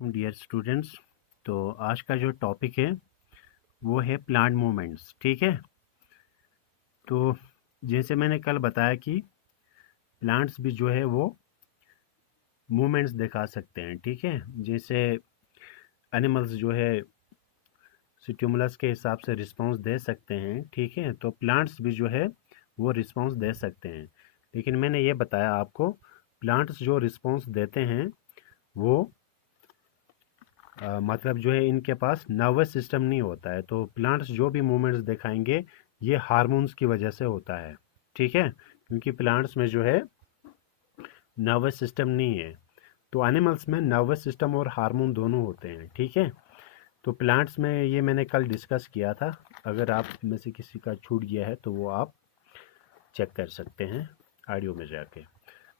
Dear students. तो आज का जो टॉपिक है वो है प्लांट मूवमेंट्स। ठीक है, तो जैसे मैंने कल बताया कि प्लांट्स भी जो है वो मूवमेंट्स दिखा सकते हैं। ठीक है, जैसे एनिमल्स जो है स्टिमुलस के हिसाब से रिस्पांस दे सकते हैं। ठीक है, तो प्लांट्स भी जो है वो रिस्पांस दे सकते हैं। लेकिन मैंने ये बताया आपको, प्लांट्स जो रिस्पांस देते हैं वो मतलब जो है इनके पास नर्वस सिस्टम नहीं होता है। तो प्लांट्स जो भी मूवमेंट्स दिखाएंगे ये हार्मोन्स की वजह से होता है। ठीक है, क्योंकि प्लांट्स में जो है नर्वस सिस्टम नहीं है। तो एनिमल्स में नर्वस सिस्टम और हार्मोन दोनों होते हैं। ठीक है, तो प्लांट्स में ये मैंने कल डिस्कस किया था। अगर आप में से किसी का छूट गया है तो वो आप चेक कर सकते हैं ऑडियो में जाके।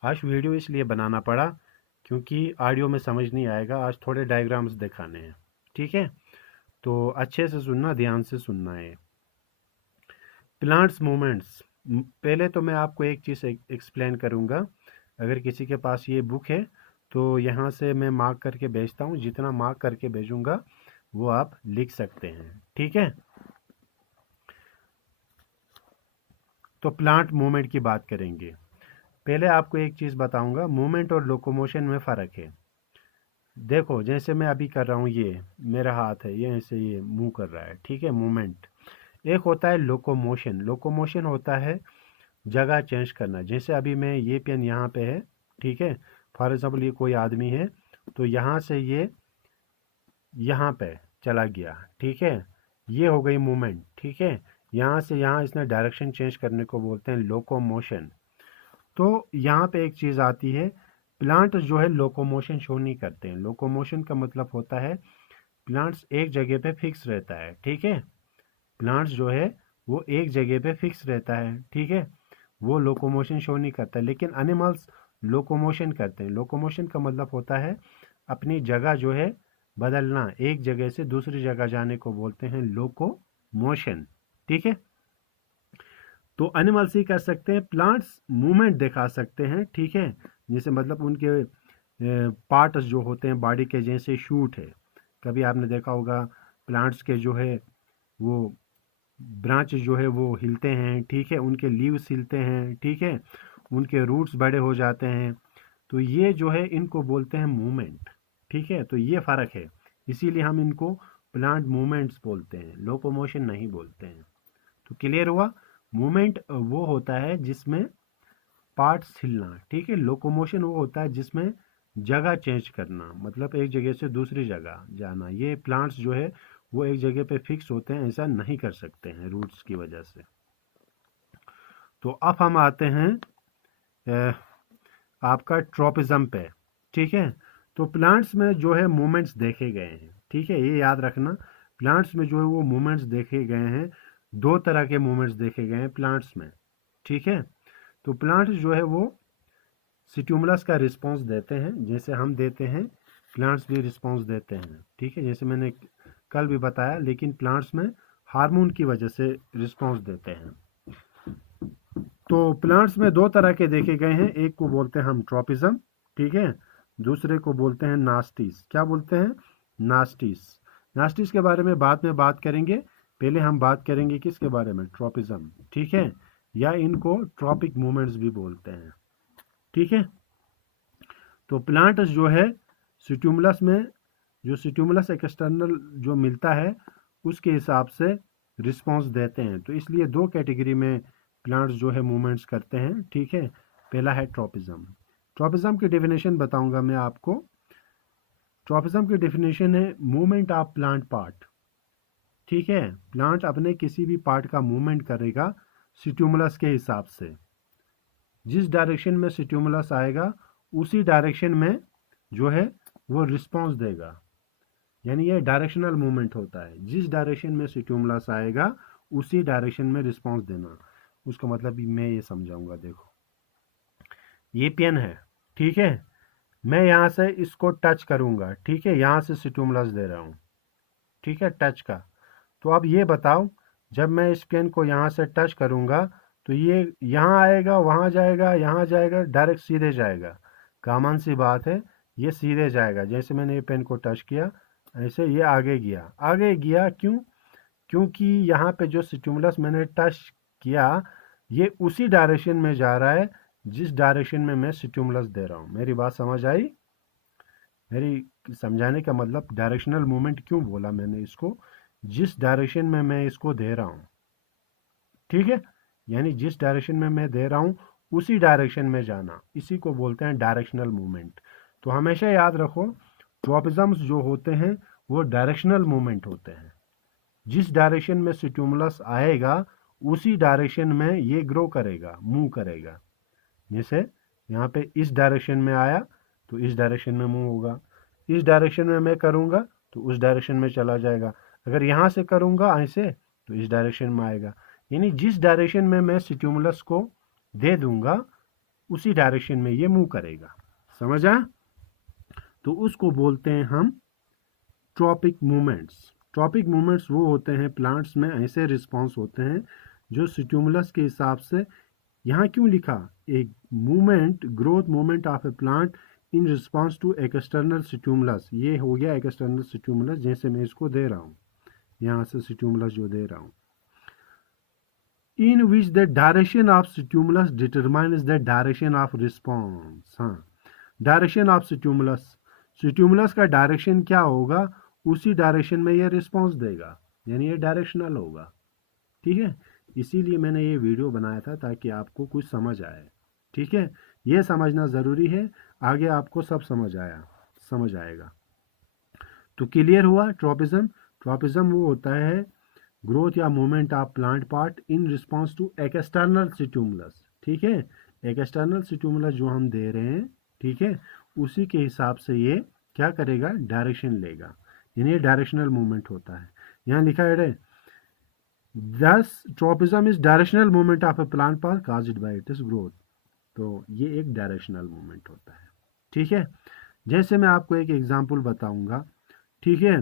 आज वीडियो इसलिए बनाना पड़ा क्योंकि ऑडियो में समझ नहीं आएगा, आज थोड़े डायग्राम्स दिखाने हैं। ठीक है, तो अच्छे से सुनना, ध्यान से सुनना है। प्लांट्स मूवमेंट्स, पहले तो मैं आपको एक चीज़ एक्सप्लेन करूंगा। अगर किसी के पास ये बुक है तो यहाँ से मैं मार्क करके भेजता हूँ, जितना मार्क करके भेजूंगा वो आप लिख सकते हैं। ठीक है, तो प्लांट मूवमेंट की बात करेंगे। पहले आपको एक चीज़ बताऊंगा, मूवमेंट और लोकोमोशन में फ़र्क है। देखो, जैसे मैं अभी कर रहा हूँ, ये मेरा हाथ है, ये ऐसे ये मूव कर रहा है। ठीक है, मूवमेंट। एक होता है लोकोमोशन। लोकोमोशन होता है जगह चेंज करना। जैसे अभी मैं, ये पेन यहाँ पे है, ठीक है, फॉर एग्जाम्पल ये कोई आदमी है तो यहाँ से ये यहाँ पे चला गया। ठीक है, ये हो गई मूवमेंट। ठीक है, यहाँ से यहाँ इसने डायरेक्शन चेंज करने को बोलते हैं लोकोमोशन। तो यहाँ पे एक चीज़ आती है, प्लांट जो है लोकोमोशन शो नहीं करते हैं। लोकोमोशन का मतलब होता है प्लांट्स एक जगह पे फिक्स रहता है। ठीक है, प्लांट्स जो है वो एक जगह पे फिक्स रहता है। ठीक है, वो लोकोमोशन शो नहीं करता। लेकिन एनिमल्स लोकोमोशन करते हैं। लोकोमोशन का मतलब होता है अपनी जगह जो है बदलना, एक जगह से दूसरी जगह जाने को बोलते हैं लोकोमोशन। ठीक है, तो एनिमल्स ही कर सकते हैं, प्लांट्स मूवमेंट दिखा सकते हैं। ठीक है, जैसे मतलब उनके पार्ट्स जो होते हैं बॉडी के, जैसे शूट है, कभी आपने देखा होगा प्लांट्स के जो है वो ब्रांच जो है वो हिलते हैं। ठीक है, उनके लीव्स हिलते हैं। ठीक है, उनके रूट्स बड़े हो जाते हैं। तो ये जो है इनको बोलते हैं मूवमेंट। ठीक है, तो ये फ़र्क है, इसीलिए हम इनको प्लांट मूवमेंट्स बोलते हैं, लोकोमोशन नहीं बोलते हैं। तो क्लियर हुआ, मूवमेंट वो होता है जिसमें पार्ट्स हिलना। ठीक है, लोकोमोशन वो होता है जिसमें जगह चेंज करना, मतलब एक जगह से दूसरी जगह जाना। ये प्लांट्स जो है वो एक जगह पे फिक्स होते हैं, ऐसा नहीं कर सकते हैं रूट्स की वजह से। तो अब हम आते हैं आपका ट्रोपिज्म पे। ठीक है, तो प्लांट्स में जो है मूवमेंट्स देखे गए हैं। ठीक है, ये याद रखना, प्लांट्स में जो है वो मूवमेंट्स देखे गए हैं। दो तरह के मूवमेंट्स देखे गए हैं प्लांट्स में। ठीक है, तो प्लांट्स जो है वो स्टिमुलस का रिस्पांस देते हैं, जैसे हम देते हैं, प्लांट्स भी रिस्पांस देते हैं। ठीक है, जैसे मैंने कल भी बताया, लेकिन प्लांट्स में हार्मोन की वजह से रिस्पांस देते हैं। तो प्लांट्स में दो तरह के देखे गए हैं, एक को बोलते हैं हम ट्रोपिज्म। ठीक है, दूसरे को बोलते हैं नास्टिस। क्या बोलते हैं? नास्टिस। नास्टिस के बारे में बाद में बात करेंगे, पहले हम बात करेंगे किसके बारे में? ट्रोपिज्म। ठीक है, या इनको ट्रॉपिक मूवमेंट्स भी बोलते हैं। ठीक है, तो प्लांट जो है स्टिमुलस में, जो स्टिमुलस एक्सटर्नल जो मिलता है उसके हिसाब से रिस्पांस देते हैं। तो इसलिए दो कैटेगरी में प्लांट्स जो है मूवमेंट्स करते हैं। ठीक है, पहला है ट्रॉपिज्म। ट्रॉपिज्म की डेफिनेशन बताऊंगा मैं आपको। ट्रॉपिज्म की डेफिनेशन है मूवमेंट ऑफ प्लांट पार्ट। ठीक है, प्लांट अपने किसी भी पार्ट का मूवमेंट करेगा स्टिमुलस के हिसाब से। जिस डायरेक्शन में स्टिमुलस आएगा उसी डायरेक्शन में जो है वो रिस्पांस देगा। यानी ये डायरेक्शनल मूवमेंट होता है, जिस डायरेक्शन में स्टिमुलस आएगा उसी डायरेक्शन में रिस्पांस देना। उसका मतलब भी मैं ये समझाऊंगा। देखो, ये पेन है, ठीक है, मैं यहाँ से इसको टच करूंगा। ठीक है, यहाँ से स्टिमुलस दे रहा हूँ। ठीक है, टच का। तो अब ये बताओ, जब मैं इस पेन को यहाँ से टच करूंगा तो ये यहाँ आएगा, वहाँ जाएगा, यहाँ जाएगा, डायरेक्ट सीधे जाएगा। कॉमन सी बात है, ये सीधे जाएगा। जैसे मैंने ये पेन को टच किया, ऐसे ये आगे गया। क्यों? क्योंकि यहाँ पे जो स्टिमुलस मैंने टच किया, ये उसी डायरेक्शन में जा रहा है जिस डायरेक्शन में मैं स्टिमुलस दे रहा हूँ। मेरी बात समझ आई? मेरी समझाने का मतलब, डायरेक्शनल मूवमेंट क्यों बोला मैंने इसको, जिस डायरेक्शन में मैं इसको दे रहा हूँ, ठीक है, यानी जिस डायरेक्शन में मैं दे रहा हूँ उसी डायरेक्शन में जाना, इसी को बोलते हैं डायरेक्शनल मूवमेंट। तो हमेशा याद रखो, ट्रॉपिज्म्स जो होते हैं वो डायरेक्शनल मूवमेंट होते हैं। जिस डायरेक्शन में स्टिमुलस आएगा उसी डायरेक्शन में ये ग्रो करेगा, मूव करेगा। जैसे यहाँ पे इस डायरेक्शन में आया तो इस डायरेक्शन में मूव होगा, इस डायरेक्शन में मैं करूँगा तो उस डायरेक्शन में चला जाएगा, अगर यहाँ से करूँगा ऐसे तो इस डायरेक्शन में आएगा। यानी जिस डायरेक्शन में मैं स्टिमुलस को दे दूंगा उसी डायरेक्शन में ये मूव करेगा। समझा? तो उसको बोलते हैं हम ट्रॉपिक मूवमेंट्स। ट्रॉपिक मूवमेंट्स वो होते हैं, प्लांट्स में ऐसे रिस्पॉन्स होते हैं जो स्टिमुलस के हिसाब से, यहाँ क्यों लिखा, एक movement, growth movement of a plant in response to external stimulus. ये हो गया एक्सटर्नल स्टिमुलस, जैसे मैं इसको दे रहा हूँ, यहाँ से स्टिमुलस जो दे रहा हूँ, in which the direction of stimulus determines the direction of response। हाँ, डायरेक्शन ऑफ स्टिमुलस, स्टिमुलस का डायरेक्शन क्या होगा उसी डायरेक्शन में ये रिस्पॉन्स देगा, यानी ये डायरेक्शनल होगा। ठीक है, इसीलिए मैंने ये वीडियो बनाया था ताकि आपको कुछ समझ आए। ठीक है, ये समझना ज़रूरी है, आगे आपको सब समझ आएगा। तो क्लियर हुआ? ट्रॉपिज्म वो होता है ग्रोथ या movement of plant part in response to external stimulus. ठीक है, एक्सटर्नल स्टिमुलस जो हम दे रहे हैं, ठीक है, उसी के हिसाब से ये क्या करेगा, डायरेक्शन लेगा, यानी ये डायरेक्शनल मूवमेंट होता है। यहाँ लिखा है दस tropism is directional movement of a plant part caused by it's growth. तो ये एक डायरेक्शनल मूवमेंट होता है। ठीक है, जैसे मैं आपको एक एग्जांपल बताऊंगा। ठीक है,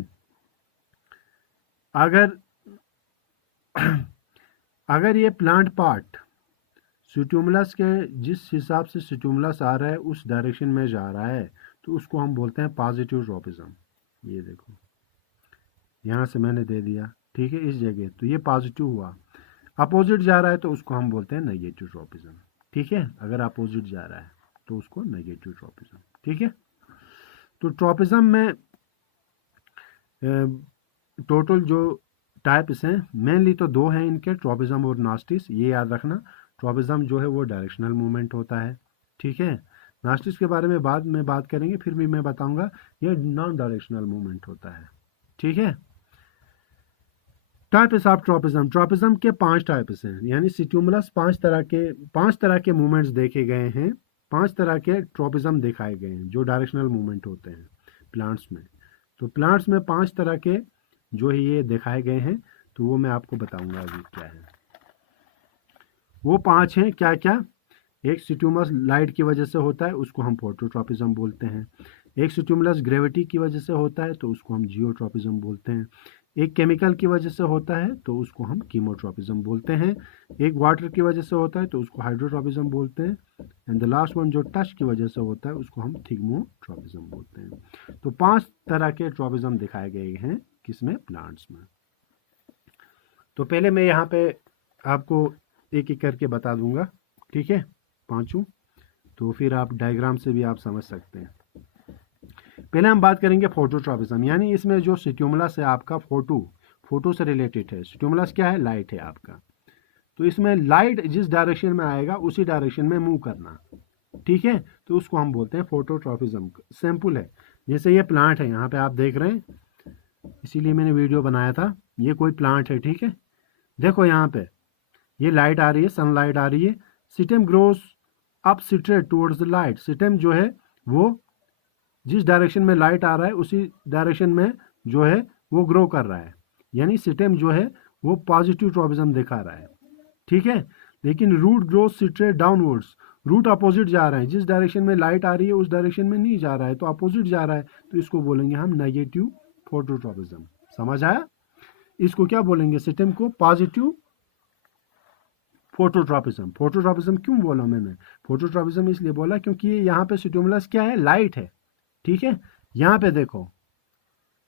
अगर ये प्लांट पार्ट स्टिमुलस के जिस हिसाब से स्टिमुलस आ रहा है उस डायरेक्शन में जा रहा है तो उसको हम बोलते हैं पॉजिटिव ट्रॉपिज्म। ये देखो, यहाँ से मैंने दे दिया, ठीक है, इस जगह, तो ये पॉजिटिव हुआ। अपोजिट जा रहा है तो उसको हम बोलते हैं नेगेटिव ट्रॉपिज्म। ठीक है, अगर अपोजिट जा रहा है तो उसको नेगेटिव ट्रॉपिज्म। ठीक है, तो ट्रॉपिज्म में टोटल जो टाइप्स हैं, मेनली तो दो हैं इनके, ट्रॉपिज्म और नास्टिस। ये याद रखना, ट्रॉपिज्म जो है वो डायरेक्शनल मूवमेंट होता है। ठीक है, नास्टिस के बारे में बाद में बात करेंगे, फिर भी मैं बताऊंगा ये नॉन डायरेक्शनल मूवमेंट होता है। ठीक है, टाइप्स ऑफ ट्रॉपिज्म के 5 टाइप्स हैं, यानी स्टिमुलस 5 तरह के मूवमेंट्स देखे गए हैं, 5 तरह के ट्रॉपिज्म दिखाए गए हैं जो डायरेक्शनल मूवमेंट होते हैं प्लांट्स में। तो प्लांट्स में 5 तरह के जो है ये दिखाए गए हैं, तो वो मैं आपको बताऊंगा अभी क्या है। वो 5 हैं, क्या क्या? एक स्टिमुलस लाइट की वजह से होता है, उसको हम फोटोट्रॉपिज्म बोलते हैं। एक स्टिमुलस ग्रेविटी की वजह से होता है तो उसको हम जियोट्रॉपिज्म बोलते हैं। एक केमिकल की वजह से होता है तो उसको हम कीमोट्रॉपिज्म बोलते हैं। एक वाटर की वजह से होता है तो उसको हाइड्रोट्रॉपिज्म बोलते हैं। एंड द लास्ट वन जो टच की वजह से होता है उसको हम थिग्मोट्रॉपिज्म बोलते हैं। तो 5 तरह के ट्रॉपिज्म दिखाए गए हैं किसमें, प्लांट्स में। तो पहले मैं यहाँ पे आपको एक एक करके बता दूंगा, ठीक है, 5, तो फिर आप डायग्राम से भी आप समझ सकते हैं। पहले हम बात करेंगे फोटोट्रॉपिज्म, यानी इसमें जो स्टिमुलस है आपका फोटो से रिलेटेड है। स्टिमुलस क्या है? लाइट है आपका। तो इसमें लाइट जिस डायरेक्शन में आएगा उसी डायरेक्शन में मूव करना, ठीक है, तो उसको हम बोलते हैं फोटोट्रॉपिज्म। सिंपल है, जैसे ये प्लांट है, यहाँ पे आप देख रहे हैं, इसीलिए मैंने वीडियो बनाया था। ये कोई प्लांट है, ठीक है, देखो यहाँ पे ये लाइट आ रही है, सनलाइट आ रही है, stem grows up straight towards the light. Stem जो है वो जिस डायरेक्शन में लाइट आ रहा है उसी डायरेक्शन में जो है वो ग्रो कर रहा है, यानी स्टेम जो है वो पॉजिटिव ट्रॉपिज्म दिखा रहा है, ठीक है। लेकिन root growth straight downwards, root opposite जा रहा है, जिस डायरेक्शन में लाइट आ रही है उस डायरेक्शन में नहीं जा रहा है, तो अपोजिट जा रहा है, तो इसको बोलेंगे हम नेगेटिव फोटोट्रॉपिज्म। समझ आया? इसको क्या बोलेंगे, स्टेम को पॉजिटिव फोटोट्रॉपिज्म। फोटोट्रॉपिज्म क्यों बोला मैंने? फोटोट्रॉपिज्म इसलिए बोला क्योंकि यहाँ पे स्टिमुलस क्या है, लाइट है, ठीक है, यहाँ पे देखो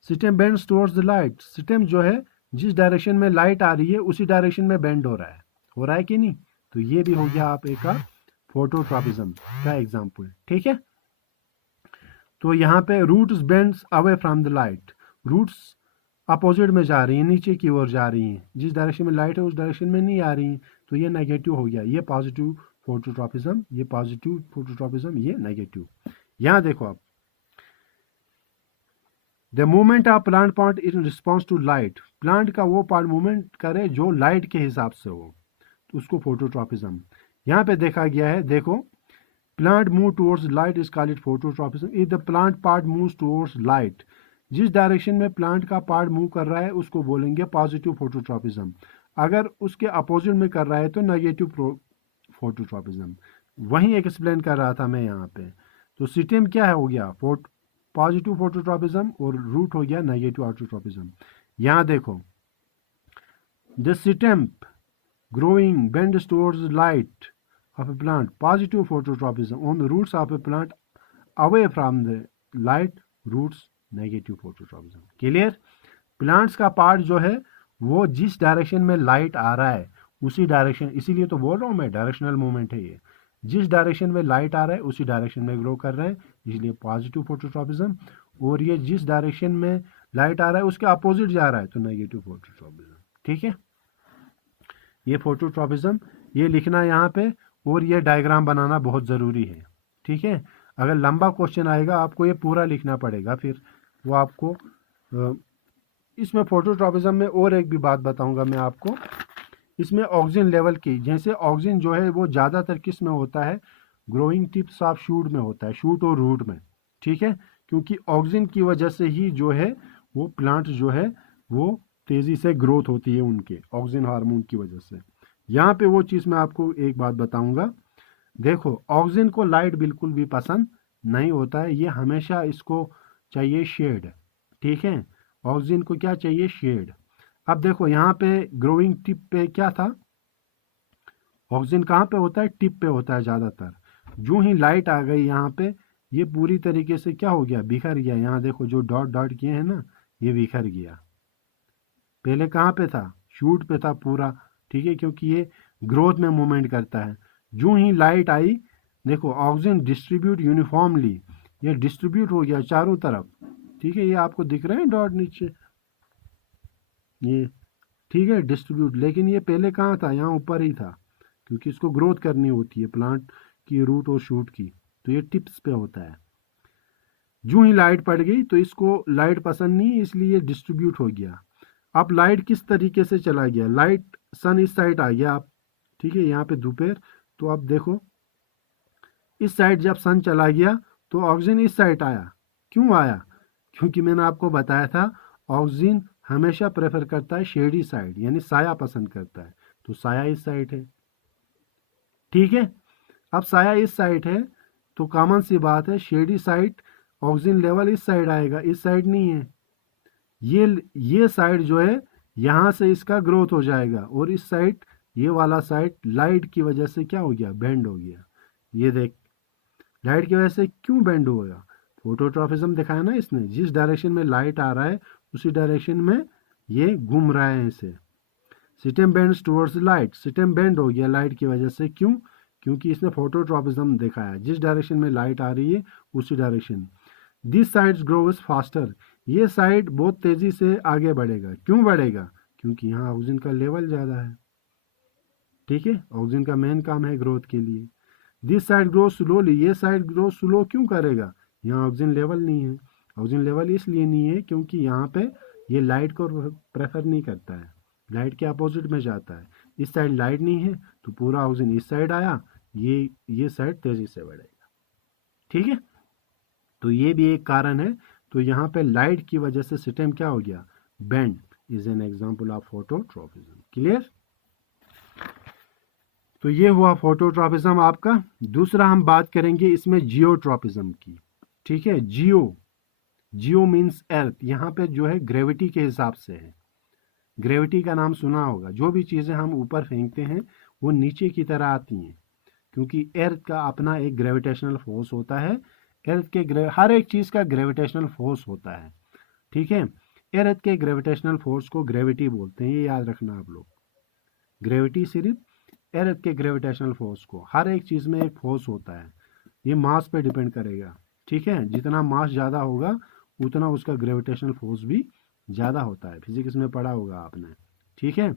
system bends towards the light, system जो है जिस डायरेक्शन में लाइट आ रही है उसी डायरेक्शन में बेंड हो रहा है कि नहीं। तो ये भी हो गया आप एक का फोटोट्रॉपिज्म का एग्जाम्पल। ठीक है, तो यहाँ पे roots bends away from the light, roots opposite में जा रही हैं, नीचे की ओर जा रही हैं, जिस डायरेक्शन में लाइट है उस डायरेक्शन में नहीं आ रही हैं, तो ये नेगेटिव हो गया। ये पॉजिटिव फोटोट्रॉपिज्म, ये पॉजिटिव फोटोट्रॉपिज्म, ये नेगेटिव। यहाँ देखो आप, the movement of plant part in response to light, plant का वो पार्ट मूवमेंट करे जो लाइट के हिसाब से हो, तो उसको फोटोट्रॉपिज्म। यहाँ पे देखा गया है, देखो plant move towards light is called it phototropism. If the plant part moves towards light, जिस डायरेक्शन में प्लांट का पार्ट मूव कर रहा है उसको बोलेंगे पॉजिटिव फोटोट्रॉपिज्म। अगर उसके अपोजिट में कर रहा है तो नेगेटिव फोटोट्रॉपिज्म। वहीं एक्सप्लेन कर रहा था मैं यहाँ पे। तो सिस्टम क्या हो गया, पॉजिटिव फोटोट्रॉपिज्म, और रूट हो गया नेगेटिव ऑटोट्रॉपिज्म। यहाँ देखो, the system growing bends towards light of a plant, positive phototropism on the roots of a plant away from the light, roots negative phototropism। Clear. Plants का part जो है वो जिस डायरेक्शन में लाइट आ रहा है उसी डायरेक्शन, इसीलिए तो बोल रहा हूँ मैं डायरेक्शनल मूवमेंट है ये, जिस डायरेक्शन में लाइट आ रहा है उसी डायरेक्शन में ग्रो कर रहे हैं, इसलिए पॉजिटिव फोटोट्रॉपिज्म। और ये जिस डायरेक्शन में लाइट आ रहा है उसके अपोजिट जा रहा है तो नेगेटिव फोटोट्रॉपिज्म। ठीक है, ये फोटोट्रॉपिज्म ये लिखना यहाँ पे, और ये डायग्राम बनाना बहुत ज़रूरी है। ठीक है, अगर लंबा क्वेश्चन आएगा आपको ये पूरा लिखना पड़ेगा, फिर वो आपको इसमें फोटोट्रॉपिज्म में और एक भी बात बताऊंगा मैं आपको, इसमें ऑक्सीजन लेवल की, जैसे ऑक्सीजन जो है वो ज़्यादातर किस में होता है, ग्रोइंग टिप्स ऑफ शूट में होता है, शूट और रूट में। ठीक है, क्योंकि ऑक्सीजन की वजह से ही जो है वो प्लांट जो है वो तेज़ी से ग्रोथ होती है उनके, ऑक्सीजन हार्मोन की वजह से। यहाँ पे वो चीज़ मैं आपको एक बात बताऊंगा, देखो ऑक्सीजन को लाइट बिल्कुल भी पसंद नहीं होता है, ये हमेशा इसको चाहिए शेड। ठीक है, ऑक्सीजन को क्या चाहिए, शेड। अब देखो यहाँ पे ग्रोइंग टिप पे क्या था, ऑक्सीजन कहाँ पे होता है, टिप पे होता है ज़्यादातर। जो ही लाइट आ गई यहाँ पे ये पूरी तरीके से क्या हो गया, बिखर गया। यहाँ देखो जो डॉट डॉट किए हैं ना, ये बिखर गया। पहले कहाँ पे था, शूट पे था पूरा। ठीक है, क्योंकि ये ग्रोथ में मूवमेंट करता है। जो ही लाइट आई देखो ऑक्सीजन डिस्ट्रीब्यूट यूनिफॉर्मली, ये डिस्ट्रीब्यूट हो गया चारों तरफ। ठीक है, ये आपको दिख रहे हैं डॉट नीचे, ये ठीक है डिस्ट्रीब्यूट। लेकिन ये पहले कहाँ था, यहाँ ऊपर ही था, क्योंकि इसको ग्रोथ करनी होती है प्लांट की रूट और शूट की, तो ये टिप्स पे होता है। जो ही लाइट पड़ गई तो इसको लाइट पसंद नहीं, इसलिए डिस्ट्रीब्यूट हो गया। अब लाइट किस तरीके से चला गया, लाइट सन इस साइड आ गया आप। ठीक है, यहाँ पे दोपहर, तो अब देखो इस साइड जब सन चला गया तो ऑक्सीजन इस साइड आया। क्यों आया, क्योंकि मैंने आपको बताया था ऑक्सीजन हमेशा प्रेफर करता है शेडी साइड, यानी साया पसंद करता है, तो साया इस साइड है। ठीक है, अब साया इस साइड है तो कॉमन सी बात है शेडी साइड ऑक्सीजन लेवल इस साइड आएगा, इस साइड नहीं है। ये साइड जो है यहाँ से इसका ग्रोथ हो जाएगा, और इस साइड ये वाला साइड लाइट की वजह से क्या हो गया, बेंड हो गया। ये देख लाइट की वजह से क्यों बेंड हो गया, फोटोट्रॉपिज्म दिखाया ना इसने, जिस डायरेक्शन में लाइट आ रहा है उसी डायरेक्शन में ये घूम रहा है ऐसे। System bends towards light, system bend हो गया लाइट की वजह से। क्यों, क्योंकि इसने फोटोट्रॉपिज्म दिखाया, जिस डायरेक्शन में लाइट आ रही है उसी direction. This sides grows faster, ये साइड बहुत तेजी से आगे बढ़ेगा। क्यों बढ़ेगा, क्योंकि यहाँ ऑक्सीजन का लेवल ज़्यादा है। ठीक है, ऑक्सीजन का मेन काम है ग्रोथ के लिए। दिस साइड ग्रो स्लोली, ये साइड ग्रो स्लो क्यों करेगा, यहाँ ऑक्सीजन लेवल नहीं है। ऑक्सीजन लेवल इसलिए नहीं है क्योंकि यहाँ पे ये लाइट को प्रेफर नहीं करता है, लाइट के अपोजिट में जाता है। इस साइड लाइट नहीं है तो पूरा ऑक्सीजन इस साइड आया, ये साइड तेजी से बढ़ेगा। ठीक है, तो ये भी एक कारण है। तो यहाँ पे लाइट की वजह से सिस्टम क्या हो गया, bend, is an example of phototropism. Clear, तो ये हुआ फोटोट्रॉपिज्म आपका। दूसरा हम बात करेंगे इसमें जियोट्रॉपिज्म की। ठीक है, जियो मीन्स अर्थ, यहाँ पे जो है ग्रेविटी के हिसाब से है। ग्रेविटी का नाम सुना होगा, जो भी चीज़ें हम ऊपर फेंकते हैं वो नीचे की तरह आती हैं, क्योंकि अर्थ का अपना एक ग्रेविटेशनल फोर्स होता है। अर्थ के हर एक चीज़ का ग्रेविटेशनल फोर्स होता है, ठीक है। अर्थ के ग्रेविटेशनल फोर्स को ग्रेविटी बोलते हैं, ये याद रखना आप लोग। ग्रेविटी सिर्फ अर्थ के ग्रेविटेशनल फोर्स को, हर एक चीज़ में एक फोर्स होता है, ये मास पे डिपेंड करेगा, ठीक है। जितना मास ज़्यादा होगा उतना उसका ग्रेविटेशनल फोर्स भी ज़्यादा होता है, फिजिक्स में पढ़ा होगा आपने, ठीक है।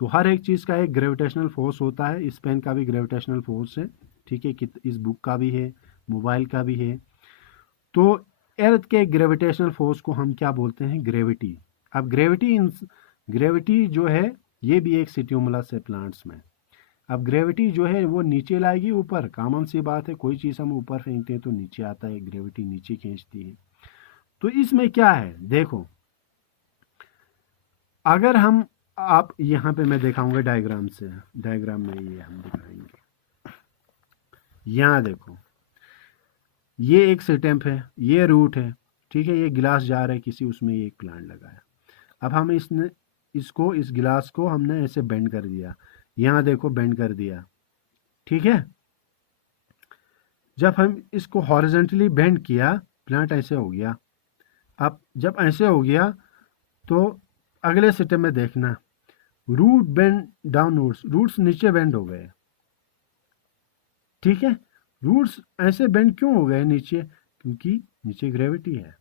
तो हर एक चीज़ का एक ग्रेविटेशनल फोर्स होता है, इस पेन का भी ग्रेविटेशनल फोर्स है, ठीक है, इस बुक का भी है, मोबाइल का भी है। तो अर्थ के ग्रेविटेशनल फोर्स को हम क्या बोलते हैं? ग्रेविटी। अब ग्रेविटी जो है ये भी एक स्टिमुलस है प्लांट्स में। अब ग्रेविटी जो है वो नीचे लाएगी ऊपर, कॉमन सी बात है, कोई चीज़ हम ऊपर फेंकते हैं तो नीचे आता है, ग्रेविटी नीचे खींचती है। तो इसमें क्या है देखो, अगर हम आप यहाँ पे मैं दिखाऊंगा डायग्राम से, डायग्राम में ये हम दिखाएंगे। यहाँ देखो, ये एक स्टेम है, ये रूट है, ठीक है, ये गिलास जा रहा है किसी, उसमें ये एक प्लांट लगाया। अब हम इस गिलास को हमने ऐसे बेंड कर दिया, यहाँ देखो बेंड कर दिया, ठीक है। जब हम इसको हॉरिजॉन्टली बेंड किया, प्लांट ऐसे हो गया। अब जब ऐसे हो गया तो अगले स्टेप में देखना, रूट बेंड डाउनवर्ड्स, रूट्स नीचे बेंड हो गए, ठीक है। रूट्स ऐसे बेंड क्यों हो गए नीचे? क्योंकि नीचे ग्रेविटी है,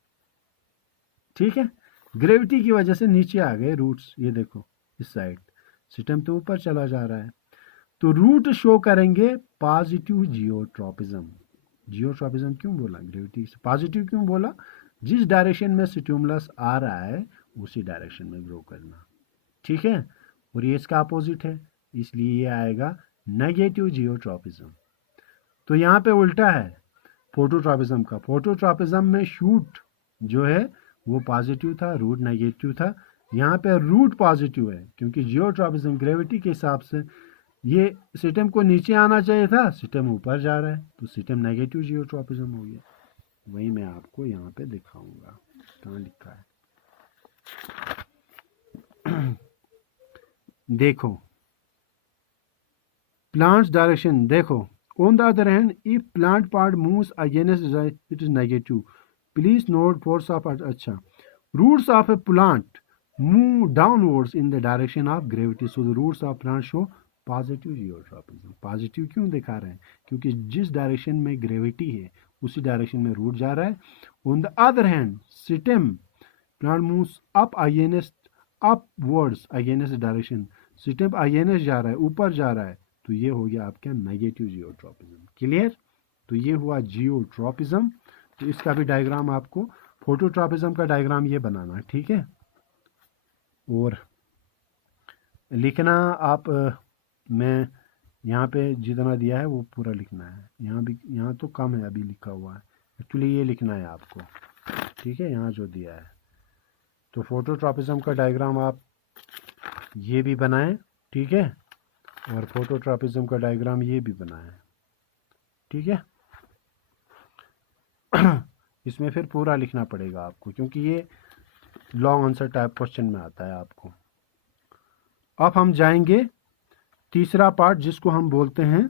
ठीक है। ग्रेविटी की वजह से नीचे आ गए रूट्स, ये देखो इस साइड, सिस्टम तो ऊपर चला जा रहा है। तो रूट शो करेंगे पॉजिटिव जियोट्रॉपिज्म। जियोट्रॉपिज्म क्यों बोला? ग्रेविटी से पॉजिटिव क्यों बोला? जिस डायरेक्शन में स्टिमुलस आ रहा है उसी डायरेक्शन में ग्रो करना, ठीक है। और ये इसका अपोजिट है, इसलिए ये आएगा नेगेटिव जियोट्रॉपिज्म। तो यहाँ पे उल्टा है फोटोट्रॉपिज्म का। फोटोट्रॉपिज्म में शूट जो है वो पॉजिटिव था, रूट नेगेटिव था। यहाँ पे रूट पॉजिटिव है क्योंकि जियोट्रॉपिज्म ग्रेविटी के हिसाब से ये सिस्टम को नीचे आना चाहिए था, सिस्टम ऊपर जा रहा है, तो सिस्टम नेगेटिव जियोट्रॉपिज्म हो गया। वही मैं आपको यहाँ पे दिखाऊंगा, कहाँ लिखा है देखो, प्लांट्स डायरेक्शन देखो। On the other hand, if plant part moves against it is negative. Please note force of अच्छा, roots of a plant move downwards in the direction of gravity. So the roots of plant show positive geotropism. Positive क्यों दिखा रहे हैं? क्योंकि जिस direction में gravity है उसी डायरेक्शन में रूट जा रहा है। On the other hand, stem plant moves upwards against direction. stem against जा रहा है, ऊपर जा रहा है, तो ये हो गया आपका नेगेटिव जियोट्रॉपिज्म। क्लियर? तो ये हुआ जियोट्रॉपिज्म। तो इसका भी डायग्राम आपको, फोटोट्रॉपिज्म का डायग्राम ये बनाना, ठीक है। और लिखना आप, मैं यहाँ पे जितना दिया है वो पूरा लिखना है। यहाँ तो कम है अभी लिखा हुआ है, एक्चुअली ये लिखना है आपको, ठीक है, यहाँ जो दिया है। तो फोटोट्रॉपिज्म का डायग्राम आप ये भी बनाएं, ठीक है, और फोटोट्रॉपिज्म का डायग्राम ये भी बनाएं, ठीक है। इसमें फिर पूरा लिखना पड़ेगा आपको क्योंकि ये लॉन्ग आंसर टाइप क्वेश्चन में आता है आपको। अब हम जाएंगे तीसरा पार्ट जिसको हम बोलते हैं,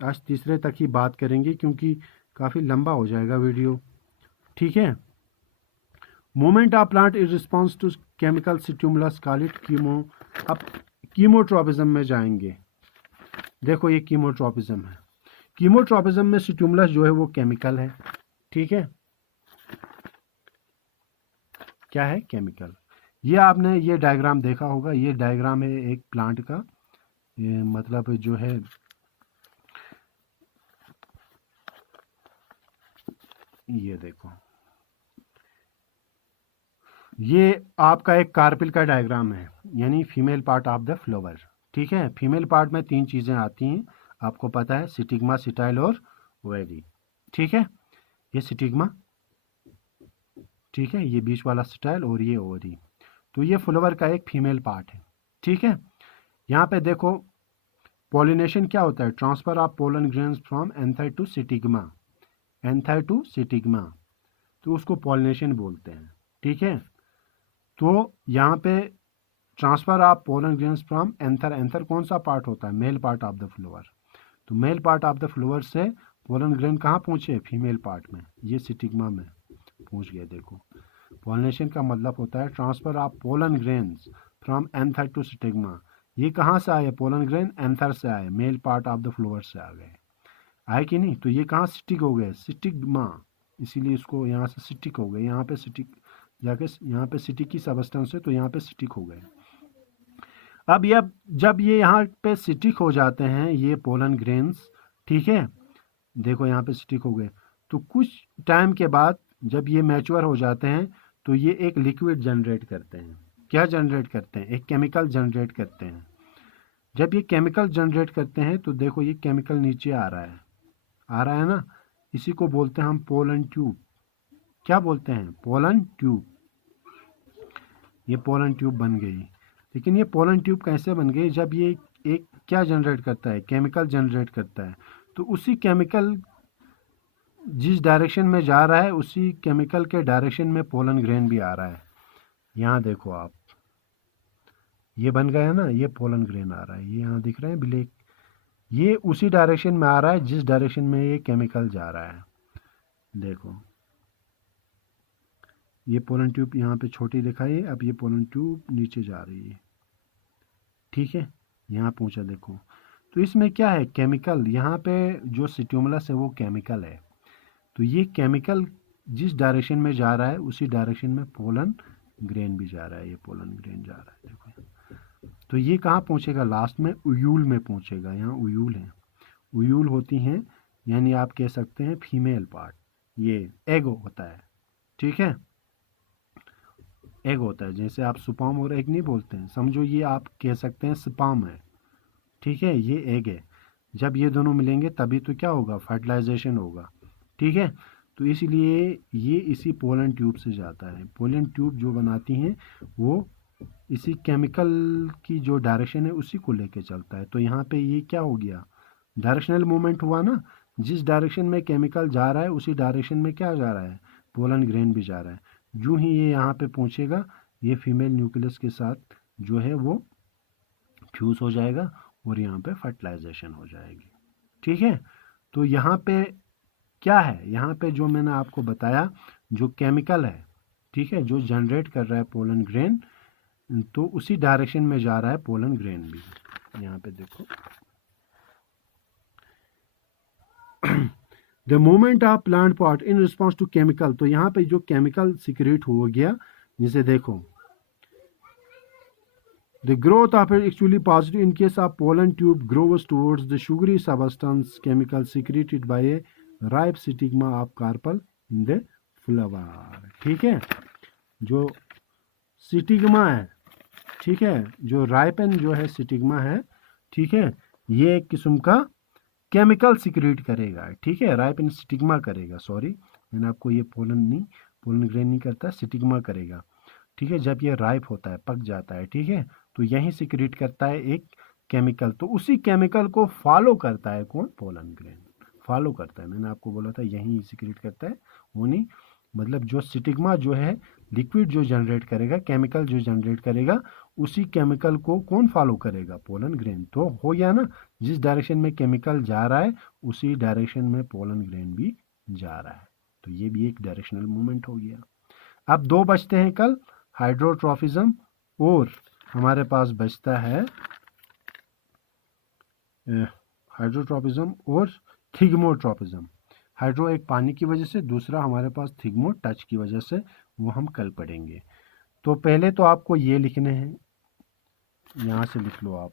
आज तीसरे तक ही बात करेंगे क्योंकि काफ़ी लंबा हो जाएगा वीडियो, ठीक है। Movement of plant is response to chemical stimulus call it chemo. अब कीमोट्रॉपिज्म में जाएंगे। देखो ये कीमोट्रॉपिज्म है। कीमोट्रॉपिज्म में स्टिमुलस जो है वो केमिकल है, ठीक है। क्या है? केमिकल। ये आपने ये डायग्राम देखा होगा, ये डायग्राम है एक प्लांट का, ये मतलब जो है ये देखो, ये आपका एक कार्पिल का डायग्राम है, यानी female part of the flower, ठीक है। फीमेल पार्ट में 3 चीज़ें आती हैं, आपको पता है, स्टिग्मा, स्टाइल और ओवरी, ठीक है। ये स्टिग्मा, ठीक है, ये बीच वाला स्टाइल और ये ओवरी। तो ये फ्लावर का एक फीमेल पार्ट है, ठीक है। यहाँ पे देखो पॉलिनेशन क्या होता है, transfer of pollen grains from anther to stigma, anther to stigma, तो उसको पॉलिनेशन बोलते हैं, ठीक है। तो यहाँ पे transfer of pollen grains from anther, anther कौन सा पार्ट होता है? Male part of the flower. तो male part of the flower से पोलन ग्रेन कहाँ पहुँचे? फीमेल पार्ट में, ये स्टिग्मा में पहुँच गए। देखो, पॉलिनेशन का मतलब होता है transfer of pollen grains from anther to stigma. ये कहाँ से आए? पोलन ग्रेन एंथर से आए, male part of the flower से आ गए, आए कि नहीं? तो ये कहाँ स्टिक हो गए? स्टिग्मा, इसीलिए इसको यहाँ से स्टिक हो गए, यहाँ पे स्टिक जाके यहाँ पे स्टिक की सबस्टेंस है तो यहाँ पे स्टिक हो गए। अब ये जब ये यहाँ पे स्टिक हो जाते हैं ये पोलन ग्रेन्स, ठीक है, देखो यहाँ पे स्टिक हो गए, तो कुछ टाइम के बाद जब ये मैच्योर हो जाते हैं तो ये एक लिक्विड जनरेट करते हैं। क्या जनरेट करते हैं? एक केमिकल जनरेट करते हैं। जब ये केमिकल जनरेट करते हैं तो देखो ये केमिकल नीचे आ रहा है ना, इसी को बोलते हैं हम पोलन ट्यूब। क्या बोलते हैं? Pollen tube. ये पोलन ट्यूब बन गई। लेकिन ये पोलन ट्यूब कैसे बन गई? जब ये एक क्या जनरेट करता है? केमिकल जनरेट करता है, तो उसी केमिकल जिस डायरेक्शन में जा रहा है उसी केमिकल के डायरेक्शन में पोलन ग्रेन भी आ रहा है। यहाँ देखो आप, ये बन गया है ना, ये पोलन ग्रेन आ रहा है, ये यहाँ दिख रहे हैं ब्लैक, ये उसी डायरेक्शन में आ रहा है जिस डायरेक्शन में ये केमिकल जा रहा है। देखो ये पोलन ट्यूब यहाँ पे छोटी दिखाई है, अब ये पोलन ट्यूब नीचे जा रही है, ठीक है, यहाँ पहुँचा। देखो तो इसमें क्या है? केमिकल, यहाँ पे जो स्टिमुलस है वो केमिकल है, तो ये केमिकल जिस डायरेक्शन में जा रहा है उसी डायरेक्शन में पोलन ग्रेन भी जा रहा है, ये पोलन ग्रेन जा रहा है। देखो तो ये कहाँ पहुँचेगा? लास्ट में उयूल में पहुँचेगा। यहाँ उयूल है, उयूल होती हैं, यानी आप कह सकते हैं फीमेल पार्ट, ये एग होता है, ठीक है, एग होता है। जैसे आप सुपाम और एग नहीं बोलते हैं, समझो ये आप कह सकते हैं स्पाम है, ठीक है, ये एग है। जब ये दोनों मिलेंगे तभी तो क्या होगा? फर्टिलाइजेशन होगा, ठीक है। तो इसलिए ये इसी पोलन ट्यूब से जाता है। पोलन ट्यूब जो बनाती हैं वो इसी केमिकल की जो डायरेक्शन है उसी को लेके चलता है। तो यहाँ पे ये क्या हो गया? डायरेक्शनल मूवमेंट हुआ ना, जिस डायरेक्शन में केमिकल जा रहा है उसी डायरेक्शन में क्या जा रहा है? पोलन ग्रेन भी जा रहा है। यूँ ही ये यहाँ पे पहुँचेगा, ये फीमेल न्यूक्लियस के साथ जो है वो फ्यूज हो जाएगा और यहाँ पे फर्टिलाइजेशन हो जाएगी, ठीक है। तो यहाँ पे क्या है? यहाँ पे जो मैंने आपको बताया जो केमिकल है, ठीक है, जो जनरेट कर रहा है पोलन ग्रेन, तो उसी डायरेक्शन में जा रहा है पोलन ग्रेन भी। यहाँ पे देखो the movement of plant part in response to chemical, तो यहाँ पे जो केमिकल सिक्रेट हो गया, जिसे देखो the growth of it actually positive in case of pollen tube grows towards the sugary substance chemical secreted by a ripe stigma of carpel in the flower, ठीक है। जो स्टिग्मा है, ठीक है, जो राइपन जो है स्टिग्मा है, ठीक है, ये एक किस्म का केमिकल सिक्रेट करेगा, ठीक है, राइपन स्टिग्मा करेगा, सॉरी मैंने आपको ये पोलन ग्रेन नहीं करता, स्टिग्मा करेगा, ठीक है। जब ये राइप होता है, पक जाता है, ठीक है, तो यही सिक्रेट करता है एक केमिकल, तो उसी केमिकल को फॉलो करता है कौन? पोलन ग्रेन फॉलो करता है। मैंने आपको बोला था यही सिक्रेट करता है, वो नहीं, मतलब जो स्टिग्मा जो है लिक्विड जो जनरेट करेगा, केमिकल जो जनरेट करेगा, उसी केमिकल को कौन फॉलो करेगा? Pollen grain. तो हो गया ना, जिस डायरेक्शन में केमिकल जा रहा है उसी डायरेक्शन में पोलन ग्रेन भी जा रहा है, तो ये भी एक डायरेक्शनल मूवमेंट हो गया। अब दो बचते हैं कल, हाइड्रोट्रॉफिज्म और हमारे पास बचता है हाइड्रोट्रॉपिज्म और थिग्मोट्रॉपिज्म। हाइड्रो एक पानी की वजह से, दूसरा हमारे पास थिग्मो टच की वजह से, वो हम कल पढ़ेंगे। तो पहले तो आपको ये लिखने हैं, यहाँ से लिख लो आप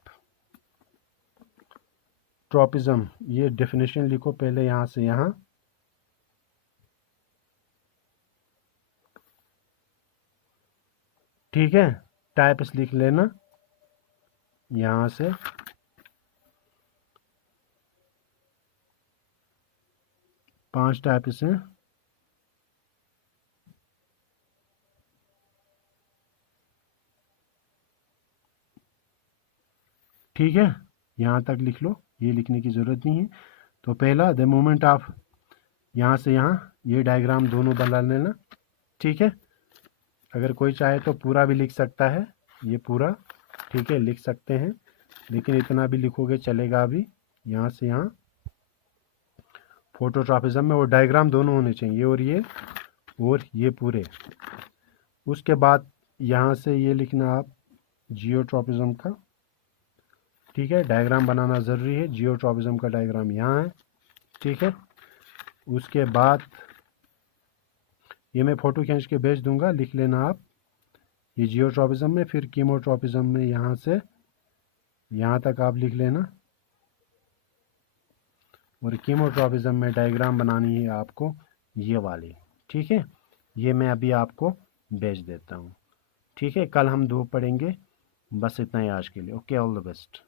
ट्रॉपिज्म, ये डेफिनेशन लिखो पहले यहाँ से यहाँ, ठीक है, टाइप्स लिख लेना यहाँ से, पांच टाइप्स हैं, ठीक है, यहाँ तक लिख लो, ये लिखने की ज़रूरत नहीं है। तो पहला द मोमेंट ऑफ, यहाँ से यहाँ, ये डायग्राम दोनों बना लेना, ठीक है। अगर कोई चाहे तो पूरा भी लिख सकता है, ये पूरा, ठीक है, लिख सकते हैं, लेकिन इतना भी लिखोगे चलेगा। अभी यहाँ से यहाँ फोटोट्रॉपिज्म में, वो डायग्राम दोनों होने चाहिए, और ये पूरे। उसके बाद यहाँ से ये लिखना आप जियोट्रॉपिज्म का, ठीक है। डायग्राम बनाना ज़रूरी है, जियोट्रॉपिज्म का डायग्राम यहाँ है, ठीक है। उसके बाद ये मैं फ़ोटो खींच के भेज दूंगा, लिख लेना आप ये जियोट्रॉपिज्म में। फिर कीमोट्रॉपिज्म में यहाँ से यहाँ तक आप लिख लेना। और कीमोट्रॉपिज्म में डायग्राम बनानी है आपको ये वाली, ठीक है। ये मैं अभी आपको भेज देता हूँ, ठीक है। कल हम 2 पढ़ेंगे। बस इतना ही आज के लिए। Okay, all the best.